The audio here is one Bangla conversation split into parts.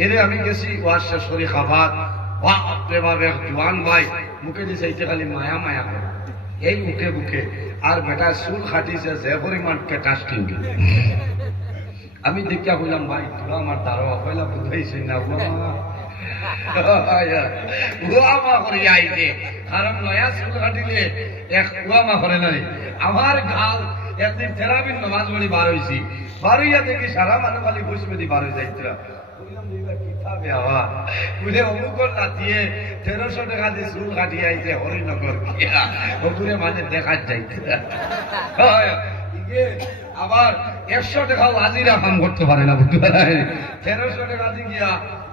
এরে আমি গেছি ওয়াজ শেষ করি খাবার বাপরে বাপ এক জোয়ান ভাই মুখে দিছে এইটা খালি মায়া মায়া করে এই মুখে মুখে আর বেটা চুল খাটিছে যে পরিমাণ কেটাস কিনবি আমি দেখিয়া বললাম ভাই তোরা আমার দাঁড়া পয়লা বুঝাইছি না উয়ামা করে আইছে কারণ নয়া চুল কাটিলে এক উয়ামা করে নাই আমার গাল একদিন থেরাপির নামাজ পড়ি বার হয়েছি বার হইয়া দেখি সারা মানুষ খালি বুঝবে দি বার হয়ে যাইতরা অমুকর নাতিয়ে 1300 টাকা দিয়ে চুল কাটিয়ে আইছে হরিনগর গিয়া ওগুলো মাঝে দেখা যাইতে আবার 100 টাকাও আজিরা কাম করতে পারে না বুঝতে পারে 1300 টাকা দিয়ে গিয়া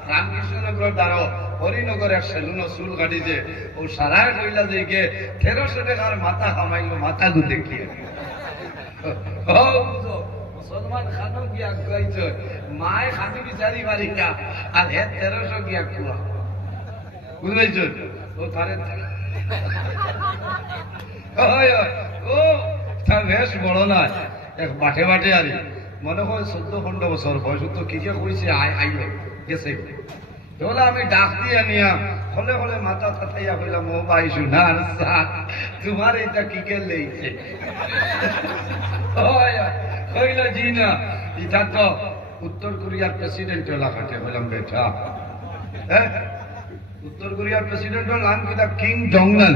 রামকৃষ্ণনগর দ্বারা হরিনগর এক সেলুন চুল কাটিছে ও সারা কইলা দিকে 1300 টাকার মাথা কামাইলো মাথা গু দেখিয়ে মুসলমান খানো গিয়া গাইছে মায় খাতি বিচারি বাড়িকা আর হে 1300 গিয়া কুয়া বুঝলেছ ও তারে ও তার বেশ বড় না এক বাটে বাটে আরে মনে হয় 14-15 বছর বয়স তো কি যে কইছে আইলো গেছে তোলা আমি ডাক দিয়ে নিয়া হলে হলে মাথা থাতাইয়া কইলাম ও ভাই সোনার তোমার এটা কি কে লেইছে কইল জি না এটা তো উত্তর কোরিয়ার প্রেসিডেন্ট এলাকাতে বললাম বেটা হ্যাঁ উত্তর কোরিয়ার প্রেসিডেন্টের নাম কি কিং জং উন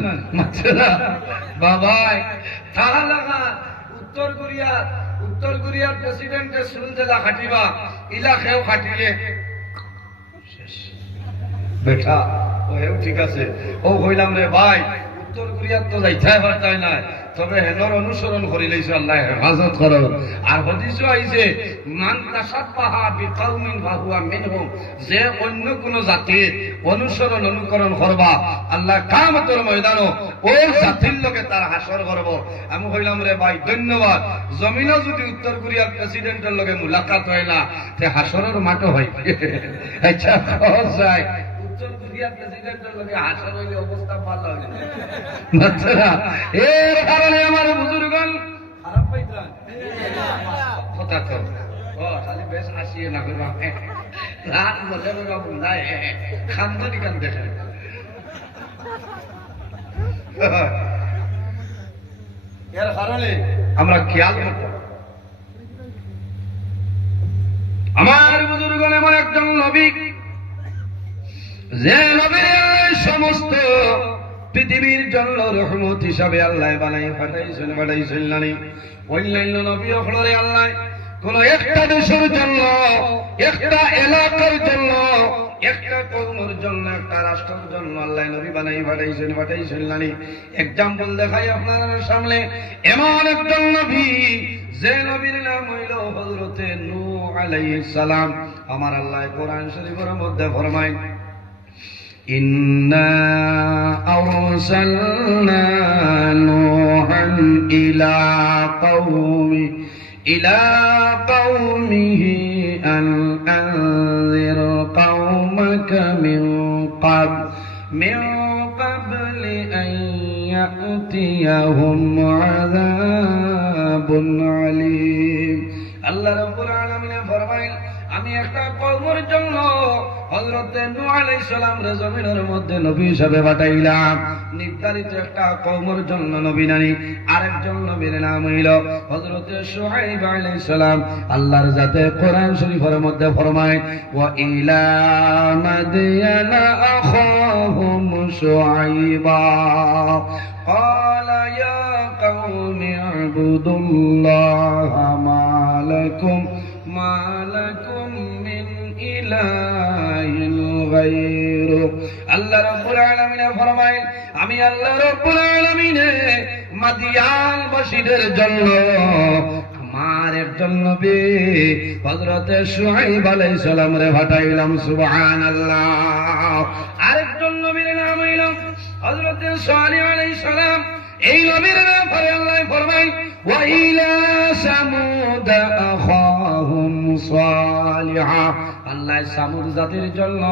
বাবা তাহলে উত্তর কোরিয়ার প্রেসিডেন্টের চুল জেলা খাটিবা ইলাকাও খাটিলে বেটা ও হেউ ঠিক আছে ও কইলাম রে ভাই উত্তর কোরিয়ার তো যাইতে পারতাই না তবে হেনর অনুসরণ করি লইছে আল্লাহ হেফাজত করো আর হাদিসও আইছে মান তাশাব্বাহা বিকাউমিন ফাহুয়া মিনহুম যে অন্য কোন জাতির অনুকরণ করবা আল্লাহ কিয়ামতের ময়দানে ওই জাতির লগে তার হাসর করব আমি কইলাম রে ভাই ধন্যবাদ জমিনে যদি উত্তর কোরিয়ার প্রেসিডেন্টের লগে মুলাকাত হয় না তে হাসরের মাঠও হয় আচ্ছা যায় প্রেসিডেন্টের লগে হাসর হইলে অবস্থা ভালো হবে না এর কারণে আমার বুজুর্গণ খারাপ পাইতাম কথা তো ও খালি বেশ আসিয়ে না করবা রাত বলে বলে বুঝায় খানদানি কান দেখে এর কারণে আমরা খেয়াল করতে আমার বুজুর্গণ এমন একজন নবী যে নবীর সমস্ত পৃথিবীর জন্য রহমত হিসাবে আল্লাহ বানাই পাঠাইছেন নানি অন্যান্য নবী হলরে আল্লাহ কোন একটা দেশের জন্য একটা এলাকার জন্য একটা কওমের জন্য একটা রাষ্ট্রের জন্য আল্লাহ নবী বানাই পাঠাইছেন নানি এক্সাম্পল দেখাই আপনাদের সামনে এমন একজন নবী যে নবীর নাম হইল হযরতে নূহ আলাইহিস সালাম আমার আল্লাহ কোরআন শরীফের মধ্যে ফরমায় إنا أرسلنا نوحا إلى قومه أن أنذر قومك من قبل أن يأتيهم عذاب عليم الله رب العالمين فرمائل আমি একটা কওমের জন্য হযরত নূহ আলাইহিস সালাম রে জমিনের মধ্যে নবী হিসেবে পাঠাইলাম নির্ধারিত একটা কওমের জন্য নবী নানি আরেকজন নবীর নাম হইল হযরত শুআইব আলাইহিস সালাম আল্লাহর জাতে কোরআন শরীফের মধ্যে ফরমায় ওয়া ইলা মাদিয়ানা আখাহুম শুআইবা قال يا قوم اعبدوا الله ما لكم من إله غيره আল্লাহ রাব্বুল আলামিন ফরমায় আমি আল্লাহ রাব্বুল আলামিন মাদিয়ান বাসীদের জন্য আমার একজন নবী হযরত শুআইব আলাইহিস সালাম রে পাঠাইলাম সুবহানাল্লাহ আরেকজন নবীর নাম হইল হযরত সালেহ আলাইহিস সালাম এই নবীর নাম পরে আল্লাহ ফরমায় ওয়া ইলা সামুদ আখাহুম সালিহা আল্লাহ সামুদ জাতির জন্য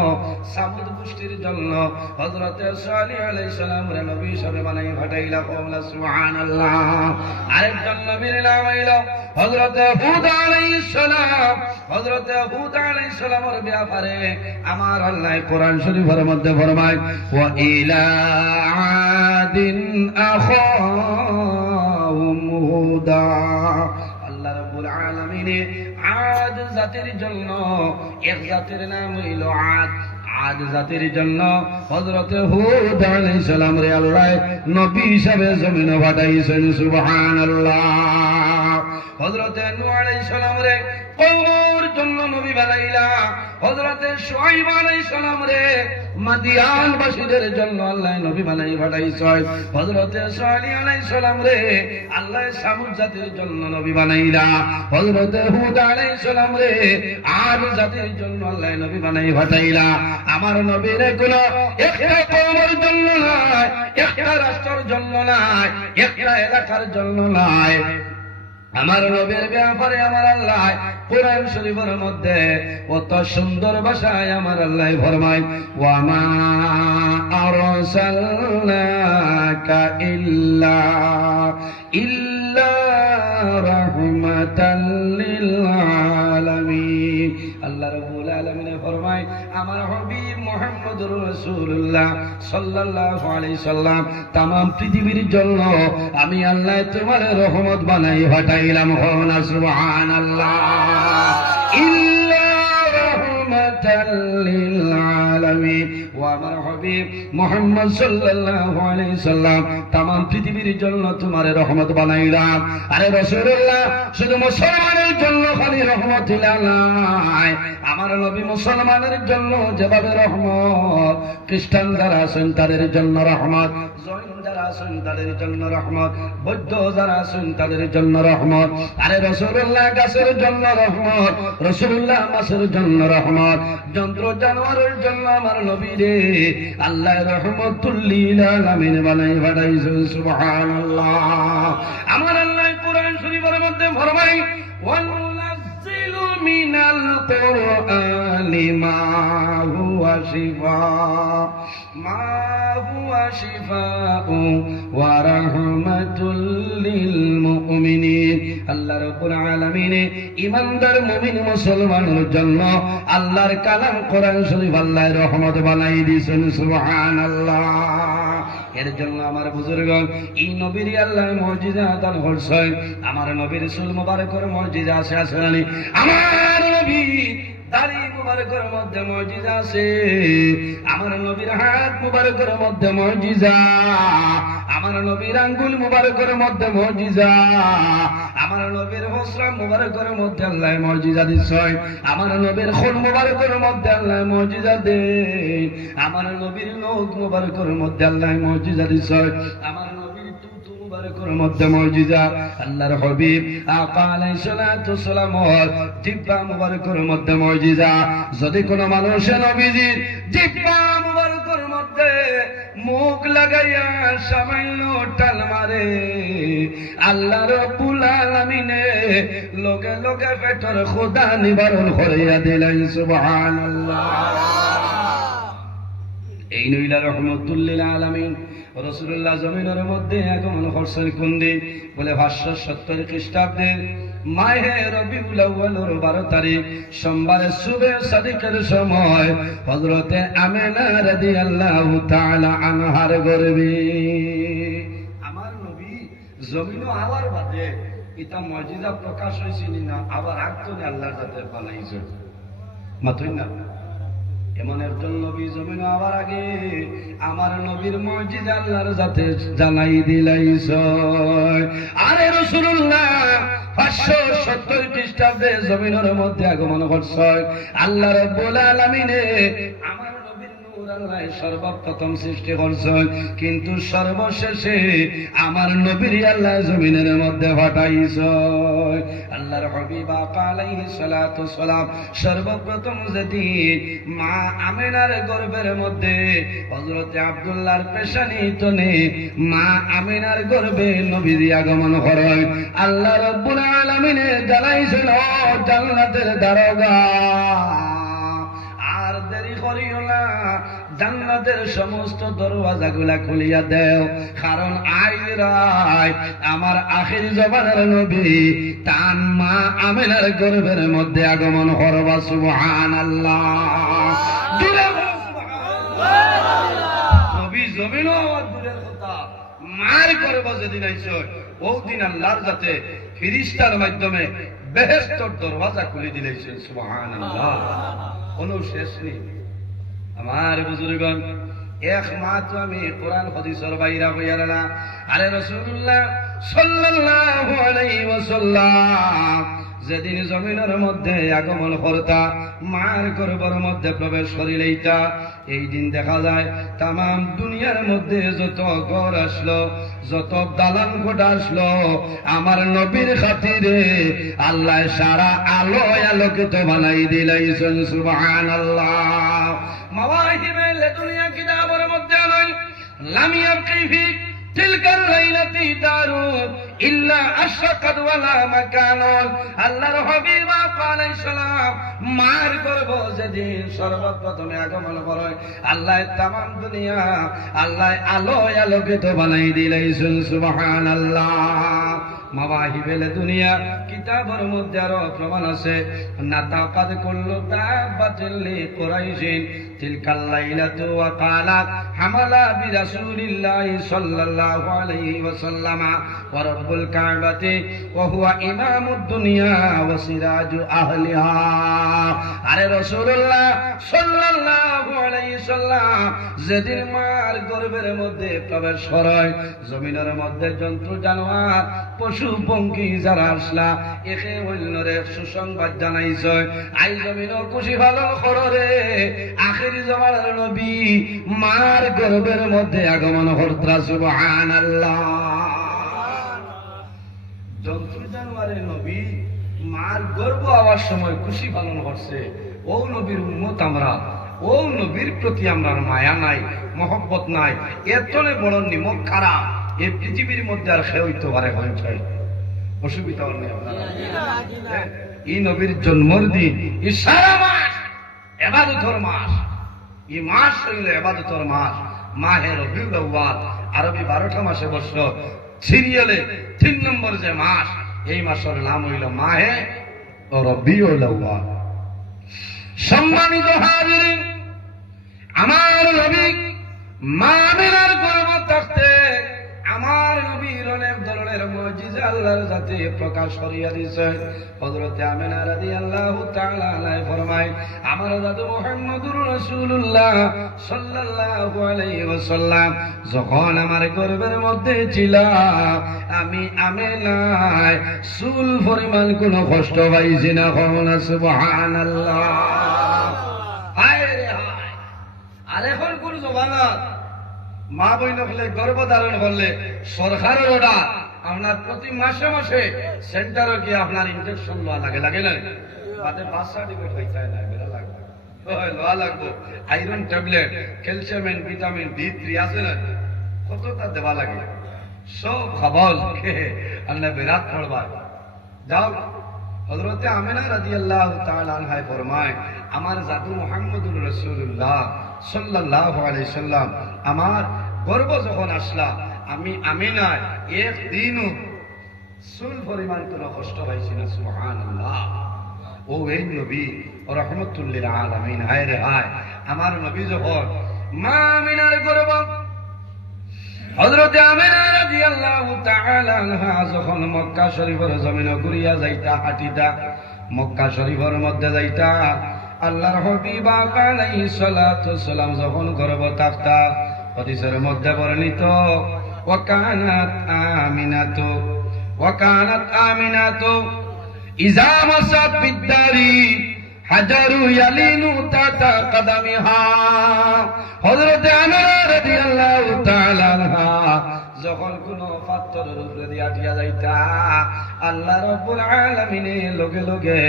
সামুদ গোষ্ঠীর জন্য হযরত সালেহ আলাইহিস সালাম রে নবী হিসেবে বানাই পাঠাইলা সুবহানাল্লাহ আরেকজন নবীর নাম হইল হযরতে হুদ আলাইহিস সালাম, হযরতে হুদ আলাইহিস সালামের ব্যাপারে আমার আল্লাহ কোরআন শরীফের মধ্যে ফরমায়, ওয়া ইলা আদিন আখাহুম হুদা। আল্লাহ রাব্বুল আলামিন আদ জাতির জন্য এক জাতির নাম হইল আদ। আদ জাতির জন্য হযরতে হুদ আলাইহিস সালাম রে আল্লাহ নবী হিসাবে জমিনে পাঠাইছেন। সুবহানাল্লাহ। হযরতে নূহ আলাইহিস সালাম রে কওমের জন্য নবী বানাইলা। হযরতে শুআয়ব আলাইহিস সালাম রে মাদিয়ান বাসীদের জন্য আল্লাহ নবী বানাই পাঠাইছে। হযরতে সালিহ আলাইহিস সালাম রে আল্লাহ সামুদ জাতির জন্য নবী বানাইলা। হযরতে হুদ আলাইহিস সালাম রে আদ জাতির জন্য আল্লাহ নবী বানাই পাঠাইলা। আমার নবীর কোন একটা কওমের জন্য নয়, একটা রাষ্ট্রের জন্য নয়, একটা এলাকার জন্য নয়। আমার নবীর ব্যাপারে আমার আল্লাহ কোরআন শরীফের মধ্যে কত সুন্দর ভাষায় আমার আল্লাহ ফরমায়, ওয়া মা আরসালনাকা ইল্লা রাহমাতাল লিল আলামিন। আল্লাহ রাব্বুল আলামিন ফরমায়, আমার হাবিব মুহাম্মদুর রাসূলুল্লাহ সাল্লাল্লাহু আলাইহি সাল্লাম तमाम পৃথিবীর জন্য আমি আল্লাহ তোমার রহমত বানাই পাঠাইলাম। না সুবহানাল্লাহ। ইল্লা রাহমাতাল লিল আলামিন। ও আমার হাবিব মুহাম্মদ সাল্লাল্লাহু আলাইহি সাল্লাম तमाम পৃথিবীর জন্য তোমার রহমত বানাইলাম। আরে রাসূলুল্লাহ শুধু মুসলমানের জন্য খালি রহমত নয়, আমার নবী মুসলমানের জন্য যেভাবে রহমত, খ্রিস্টান যারা আছেন তাদের জন্য রহমত, জৈন যারা আছেন তাদের জন্য রহমত, বৌদ্ধ যারা আছেন তাদের জন্য রহমত। আরে রাসূলুল্লাহ গাছের জন্য রহমত, রাসূলুল্লাহ মাছের জন্য রহমত, যন্ত্র জানোয়ারের জন্য আমার নবী রে আল্লাহ রহমতুল লিল আলামিন বানাই পাঠাইছেন। সুবহানাল্লাহ। আমার আল্লাহ কোরআন শরীফের মধ্যে ফরমায়, ওয়ানুনাজ্জিলু মিনাল কুরআনি মা হুয়া শিফাউ ওয়া রাহমাতুল লিল মুমিনিন। আল্লাহ রাব্বুল আলামিন ঈমানদার মুমিন মুসলমানের জন্য আল্লাহর কালাম কোরআন শরীফ আল্লাহ রহমত বানাই দিয়েছেন। সুবহানাল্লাহ। এর জন্য আমার বুজুর্গণ এই নবীর আল্লাহ মুজিজা দান করছেন। আমার নবীর রাসূল মুবারকের মুজিজা আছে না? আমার নবী দাড়ি মুবারকের মধ্যে মুজিজা আছে, আমার নবীর হাত মুবারকের মধ্যে মুজিজা, আমার নবীর আঙ্গুল মুবারকের মধ্যে মুজিজা, আমার নবীর হসরা মুবারকের মধ্যে আল্লাহ মুজিজা দিছেন, আমার নবীর খুন মুবারকের মধ্যে আল্লাহ মুজিজা দেন, আমার নবীর নখ মুবারকের মধ্যে আল্লাহ মুজিজা দিছেন, আমার মুবারকের মধ্যে মুজিজা। আল্লাহর হাবিব আকা আলাইহিস সালাতু সালাম জিহ্বা মুবারকের মধ্যে মুজিজা। যদি কোন মানুষ নবীজির জিহ্বা মুবারকের মধ্যে মুখ লাগাইয়া সামান্য টাল মারে, আল্লাহ রাব্বুল আলামিন লগে লগে পেটের ক্ষুধা নিবারণ করিয়া দিলেন। সুবহানাল্লাহ। এই নইলা রহমতুল লিল আলামিন। রাসূলুল্লাহ জমিনের মধ্যে আগমন করছেন কোন দিন? বলে 570 খ্রিস্টাব্দের মাহে রবিউল আউয়ালের 12 তারিখ সোমবার সুবহে সাদিকের সময় হযরতে আমিনা রাদিয়াল্লাহু তাআলা আনহার গর্ভে আমার নবী জমিন আওয়ার বাদে এটা মুজিজা প্রকাশ হইছিল না, আবার আগতনে আল্লাহর সাথে বানাইছে মাথুই না। এমন একজন নবী জমিন আবার আগে আমার নবীর মুজিজা আল্লাহর সাথে জানাই দিলাইছ। আরে রাসূলুল্লাহ 570 খ্রিস্টাব্দে জমিনের মধ্যে আগমন করছেন। আল্লাহ রাব্বুল আলামিন আমার নবীর নূর আল্লাহ সর্বপ্রথম সৃষ্টি করছেন, কিন্তু সর্বশেষে আমার নবীর আল্লাহ জমিনের মধ্যে পাঠাইছেন। আল্লাহর হাবিব আকা আলাইহিস সালাতু সালাম সর্বপ্রথম যেদিন মা আমিনার গর্ভের মধ্যে হযরত আব্দুল্লাহর পেশানি তনে মা আমিনার গর্ভে নবীর আগমন করেন। আল্লাহ রাব্বুল আলামিন জানাইছেন, ও জান্নাতের দারোগা, আর দেরি করিও না, জান্নাতের সমস্ত দরওয়াজাগুলা খুলিয়া দেও, কারণ আইজ রাত আমার আখির জমানার নবী তান মা আমিনার গর্ভের মধ্যে আগমন করবা। সুবহানাল্লাহ। দিলে নবী জমিনও দূরের কথা, মার গর্ভ যেদিন আইছ ওই দিন আল্লাহর যাতে ফিরিস্তার মাধ্যমে বেহেশতের দরওয়াজা খুলে দিলেছেন। সুবহানাল্লাহ। কোনো শেষ নেই। আমার বুজুর্গণ, একমাত্র আমি কোরআন হাদিসের বাইরা হইয়া না। আরে রাসূলুল্লাহ সাল্লাল্লাহু আলাইহি ওয়াসাল্লাম যেদিন জমিনের মধ্যে আগমন করতা, মার গর্ভের মধ্যে প্রবেশ করিলেইতা, এই দিন দেখা যায় তামাম দুনিয়ার মধ্যে যত ঘর আসলো, যত দালান কোঠা আসলো, আমার নবীর খাতিরে আল্লাহ সারা আলো আলোকিত বানাই দিলাইছেন। সুবহানাল্লাহ। মাওয়াহিবে দুনিয়া কিতাবের মধ্যে নয়, লাম ইয়াবকি ফি তিলকাল লাইলাতি দারুন ইল্লা আশরাকাত ওয়ালা মাকানুন। আল্লাহর হাবিব আলাইহিস সালাম মার গর্ভ যেদিন সর্বপ্রথমে আগমন করে, আল্লাহ তামাম দুনিয়া আল্লাহ আলো আলোকিত বানাই দিলেন। সুবহানাল্লাহ। মাওয়াহিবেল দুনিয়া কিতাবের মধ্যে আরো প্রমাণ আছে। নাতাকাদ কুল্লু দাবাতিল লিকুরাইশিন তিলকাল লাইলাতু ওয়া কালাত হামালা বিরাসূলিল্লাহি সাল্লাল্লাহু আলাইহি ওয়াসাল্লাম ওয়া রাব্বুল কাবাতি ওয়া হুয়া ইমামুদ দুনিয়া ওয়া সিরাজু আহলিহা। আরে রাসূলুল্লাহ সাল্লাল্লাহু আলাইহি সাল্লাম যেদিন মার গর্ভের মধ্যে প্রবেশ করে, জমিনের মধ্যে জন্তু জানোয়ার পশু পঙ্খী যারা আসলা একে অন্যরে সুসংবাদ জানাইছে, আই জমিন খুশি ভালো কররে আখির জমানার নবী মার গর্ভের মধ্যে আগমন করতা। সুবহানাল্লাহ। জন্তু জানোয়ারের নবী মার গর্ভ হওয়ার সময় খুশি পালন করছে। ও নবীর উম্মত আমরা, ও নবীর প্রতি আমরা মায়া নাই, মহব্বত নাই, এতনে বড় নিমক খারাপ এই পৃথিবীর মধ্যে আর খেয়ে হইতে পারে। অসুবিধা নেই আপনারা। এই নবীর জন্মের দিন, এই সারা মাস ইবাদতের মাস, এই মাস হইল ইবাদতের মাস। মাহে রবিউল আউয়াল, আরবি 12টা মাসে বর্ষ, সিরিয়ালে 3 নম্বর যে মাস, এই মাসের নাম হইল মাহে রবিউল আউয়াল। সম্মানিত হাজিরিন, আমার নবী মা আমিনার গর্ভ থাকতে আমার নবীর অনেক ধরনের মুজিজা আল্লাহর জাতে প্রকাশ করিয়া দিয়েছে। হযরত আমিনা রাদিয়াল্লাহু তাআলা আনহা ফরমায়, আমার দাদু মুহাম্মদুর রাসূলুল্লাহ সাল্লাল্লাহু আলাইহি ওয়াসাল্লাম যখন আমার গর্ভের মধ্যে ছিল, আমি আমিনায় চুল পরিমাণ কোনো কষ্ট পাইছি না। সুবহানাল্লাহ। হায় রে হায়। আর এখন কোন জমানাত মা বই নকলে গর্ভ ধারণ করলে সরকারের অর্ডার আপনার প্রতি মাসে মাসে সেন্টারে গিয়ে আপনার ইনজেকশন লওয়া লাগে, লাগে না? বাদে 5 সার্টিফিকেট হইতে না, বেলা লাগবে, লওয়া লাগবো। Iron tablet, calcium, vitamin D3 আছে না, কতটা দেওয়া লাগে, সব খাবার খেয়ে আল্লাহ বিরাট পড়বা। যাও, হযরতে আমিনা রাদিয়াল্লাহু তাআলা আনহা ফরমায়, আমার জাদু মুহাম্মদুর রাসূলুল্লাহ সাল্লাল্লাহু আলাইহি সাল্লাম আমার গর্ভ যখন আসলা, আমি আমিনা একদিনও চুল পরিমাণ কোনো কষ্ট পাইছি না। সুবহানাল্লাহ। ও এই নবী রাহমাতুল লিল আলামিন। হায় রে হায়, আমার নবী যখন মা আমিনার গর্ভ হযরতে আমিনা রাদিয়াল্লাহু তাআলা আনহা যখন মক্কা শরীফের জমিনে ঘুরিয়া যাইতা, হাঁটিতা, মক্কা শরীফের মধ্যে যাইতা, আল্লাহর হাবিব আলাইহিস সালাতু ওয়াসসালাম যখন গর্ভ থাকতা, হাদিসের মধ্যে বর্ণিত, ওয়া কানাত আমিনাতু ইযা মাসাত বিদ্দারি হাজারু ইয়ালিনু তাতা কদমিহা। হযরতে আমিনা রাদিয়াল্লাহু তাআলা আনহা যখন কোন পাথরের উপরে দিয়া দিয়া যাইতা, আল্লাহ রাব্বুল আলামিনের লগে লগে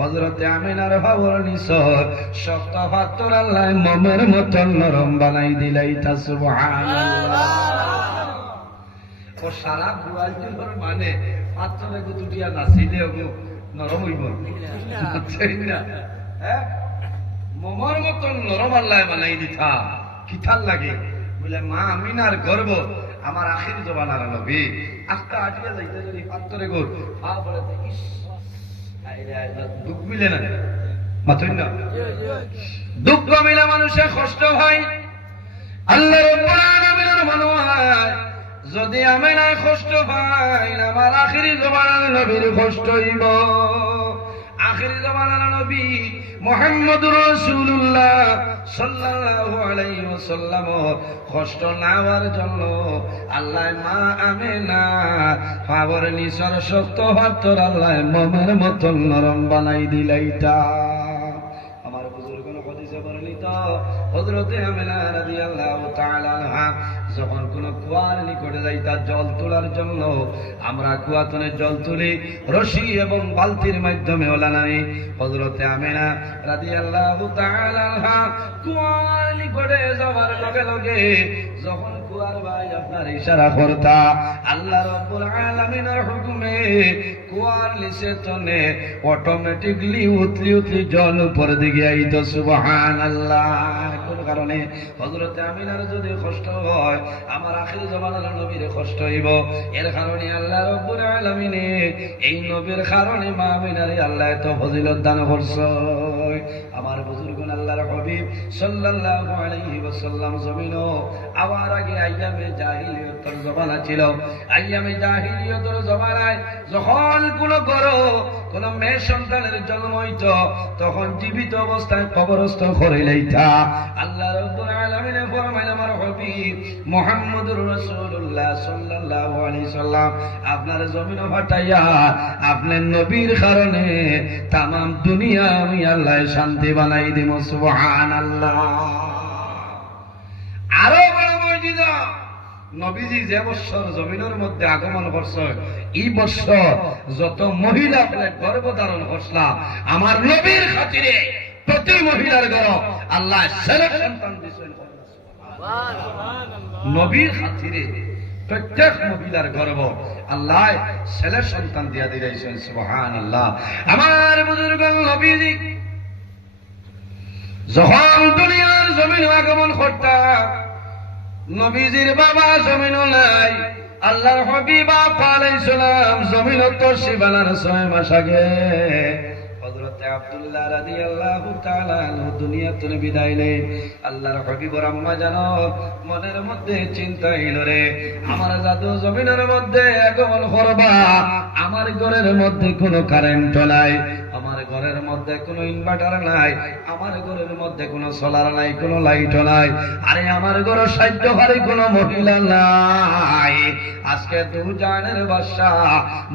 হযরতে আমিনার ভাবর নিসর শক্ত পাথর আল্লাহ মোমের মতন নরম বানাই দিলাইতা। সুবহানাল্লাহ। ও সারা বুয়াল দিবর মানে পাথরে গুতুটিয়া নাচিলে গো নরম হইব, তাই না? হ্যাঁ, মোমর মতন নরম আল্লাহ বানাই দিতা কিথার লাগে বলে মা আমিনার গর্ব আমার আখির জবানার নবী আস্তে আটকে যাইতে যদি পাত্তরে গোর পা বলে ইস দুঃখ মিলে না মাথুই না দুঃখ মিলে মানুষের কষ্ট হয় আল্লাহ রাব্বুল আলামিনের মনে হয় যদি আমি না কষ্ট পাই আমার আখিরি জবানার নবীর কষ্ট হইব আখিরি জমানার নবী মুহাম্মদুর রাসূলুল্লাহ সাল্লাল্লাহু আলাইহি ওয়াসাল্লাম কষ্ট না হওয়ার জন্য আল্লাহ মা আমিনা পাবর নিসর শক্ত হাতর আল্লাহ মোমের মতন নরম বানাই দিলাইতা আমার বুজুর্গণ হাদিসে বর্ণিত হযরতে আমিনা রাদিয়াল্লাহু তাআলা আনহা যখন কোন কুয়ার নিকটে যাইতা জল তোলার জন্য আমরা কুয়াতনে জল তুলি রশি এবং বালতির মাধ্যমে ওলানানি হযরতে আমিনা রাদিয়াল্লাহু তাআলা আনহা কুয়ার নিকটে যাওয়ার লগে লগে যখন কুয়ার ভাই আপনার ইশারা করতা আল্লাহ রাব্বুল আলামিনের হুকুমে কুয়ার নিচে তনে অটোমেটিকলি উতলি জল উপর দিকে আইতো সুবহানাল্লাহ কোন কারণে হযরতে আমিনার যদি কষ্ট হয় আমার আখির জামানার নবীর কষ্ট হইব এর কারণে আল্লাহ রাব্বুল আলামিন এই নবীর কারণে মা আমিনারে আল্লাহ এত ফজিলত দান করছে আমার বুজুর্গণ আল্লাহর হাবিব সাল্লাল্লাহু আলাইহি ওয়াসাল্লাম জমিনো আবার আগে আইয়ামে জাহিলিয়তের জমানা ছিল আইয়ামে জাহিলিয়তের জমানায় যখন কোন গরো কোন মেয়ে সন্তানের জন্ম হইত তখন জীবিত অবস্থায় কবরস্থ করে লইতা আল্লাহ রাব্বুল আলামিন ফরমাইলেন আমার হাবিব মুহাম্মদুর রাসূলুল্লাহ সাল্লাল্লাহু আলাইহি সাল্লাম আপনার জমিন ফাটাইয়া আপনার নবীর কারণে तमाम দুনিয়া আমি আল্লাহ শান্তি বানাই দিব সুবহানাল্লাহ আরো বড় মুজিজা নবীজি যে বছর জমিনের মধ্যে আগমন করছে এই বছর যত মহিলা গর্ভ ধারণ করছলা আমার নবীর খাতিরে প্রতি মহিলার গর্ভ আল্লাহ ছেলে সন্তান দিয়েছেন নবীর খাতিরে প্রত্যেক মহিলার গর্ভ আল্লাহ ছেলে সন্তান দিয়া দিয়েছেন সুবহানাল্লাহ আমার বুজুর্গ নবীজি যখন দুনিয়ার জমিন আগমন করতা নবীজির বাবা জমিন নাই আল্লাহর হাবিব আলাইহিস সালাম জমিন তো শিবানার 6 মাস আগে হযরতে আব্দুল্লাহ রাদিয়াল্লাহু তাআলা দুনিয়াতে বিদায় নেন আল্লাহর হাবিবর আম্মা জানো মনের মধ্যে চিন্তা হইল রে আমার জাদু জমিনের মধ্যে আগমন করবা আমার ঘরের মধ্যে কোনো কারেন্ট নাই আমার ঘরের মধ্যে কোনো ইনভার্টার নাই আমার ঘরের মধ্যে কোনো সোলার নাই কোনো লাইট নাই আরে আমার ঘরে সাহায্যকারী কোনো মহিলা নাই আজকে দুজানের বাদশা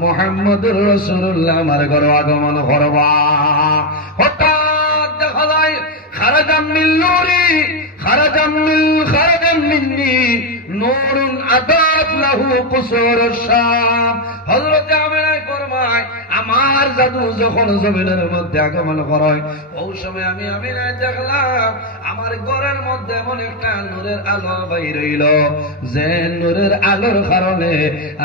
মুহাম্মদুর রাসূলুল্লাহ আমার ঘরে আগমন করবা হঠাৎ দেখা যায় খারাজাম মিন নূরি খারাজাম মিন্নি নূরুন আদাত লাহু কুসুরুশ শাম হযরত আমিনা ফরমায় আমার জাদু যখন জমিনের মধ্যে আগমন করে ওই সময় আমি আমিনা দেখলাম আমার ঘরের মধ্যে এমন একটা নূরের আলো বাইর হইল যে নূরের আলোর কারণে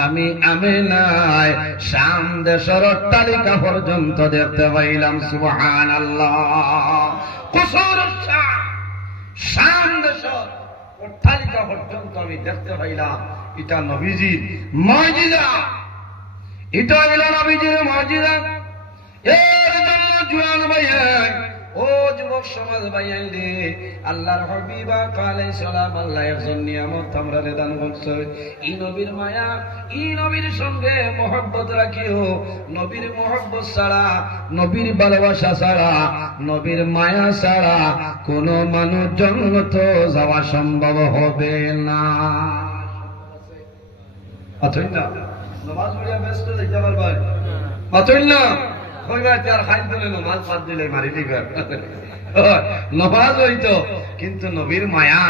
আমি আমিনায় শাম দেশের অট্টালিকা পর্যন্ত দেখতে পাইলাম সুবহানাল্লাহ কুসুরুশ শাম শাম দেশের অট্টালিকা পর্যন্ত আমি দেখতে পাইলাম এটা নবীজির মুজিজা এটা হইল নবীজির মুজিজা এর জন্য জুয়ান ভাইয়াই ও যুবক সমাজ ভাইয়াই রে আল্লাহর হাবিব আলাইহিস সালাম আল্লাহ একজন নিয়ামত আমরা দান করছে এই নবীর মায়া এই নবীর সঙ্গে মহব্বত রাখিও নবীর মহব্বত ছাড়া নবীর ভালোবাসা ছাড়া নবীর মায়া ছাড়া কোন মানুষ জন্নত যাওয়া সম্ভব হবে না আচ্ছা না নামাজ পড়িয়া ব্যস্ত দেখতে পারবেন আচ্ছা না কইবা তার খাইল দিলে নামাজ বাদ দিলে মারি দিবে নামাজ হইতো কিন্তু নবীর মায়া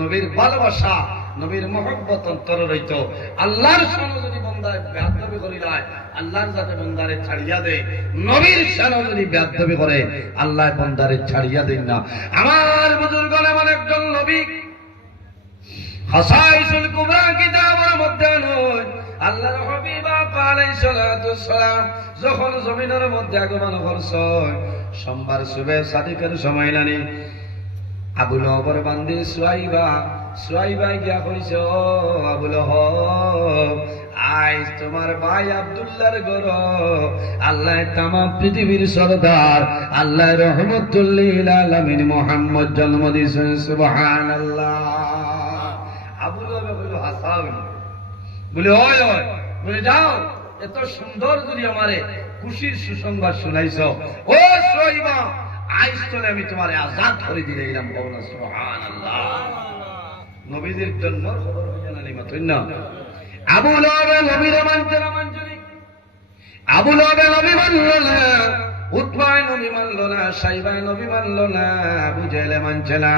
নবীর ভালোবাসা নবীর মহব্বত অন্তর রইতো আল্লাহর সামনে যদি বান্দা বেয়াদবি করিলায় আল্লাহর যাতে বান্দারে ছাড়িয়া দেয় নবীর সামনে যদি বেয়াদবি করে আল্লাহ বান্দারে ছাড়িয়া দেন না আমার বুজুর্গণ এমন একজন নবী খাসাইসুল কুবরা কিতাবের মধ্যে নয় আল্লাহর হাবিব আলাইহিস সালাতু সালাম যখন জমিনের মধ্যে আগমন করছে সোমবার সুবে সাদিকের সময় নানি আবু লহবের বান্দি সুয়াইবা গিয়া কইছে ও আবু লহব আজ তোমার ভাই আব্দুল্লাহর ঘর আল্লাহ তামাম পৃথিবীর সরদার আল্লাহ রহমতুল লিল আলামিন মুহাম্মদ জন্ম দিয়েছেন সুবহানাল্লাহ। আবু লহব বলল হাসান বলে ওই বলে যাও এত সুন্দর যদি আমারে খুশির সুসংবাদ শুনাইছো ও সুয়াইবা আজ তোলে আমি তোমারে আজাদ করে দিলাম বলনা সুবহানাল্লাহ। নবীদের জন্য খবর হইয়া না মাত্র না আবু লহব নবীর মানতে না মানজুরি আবু লহব নবী মানল না উতবায় নবী মানল না সাইবায় নবী মানল না আবু জেলে মানছে না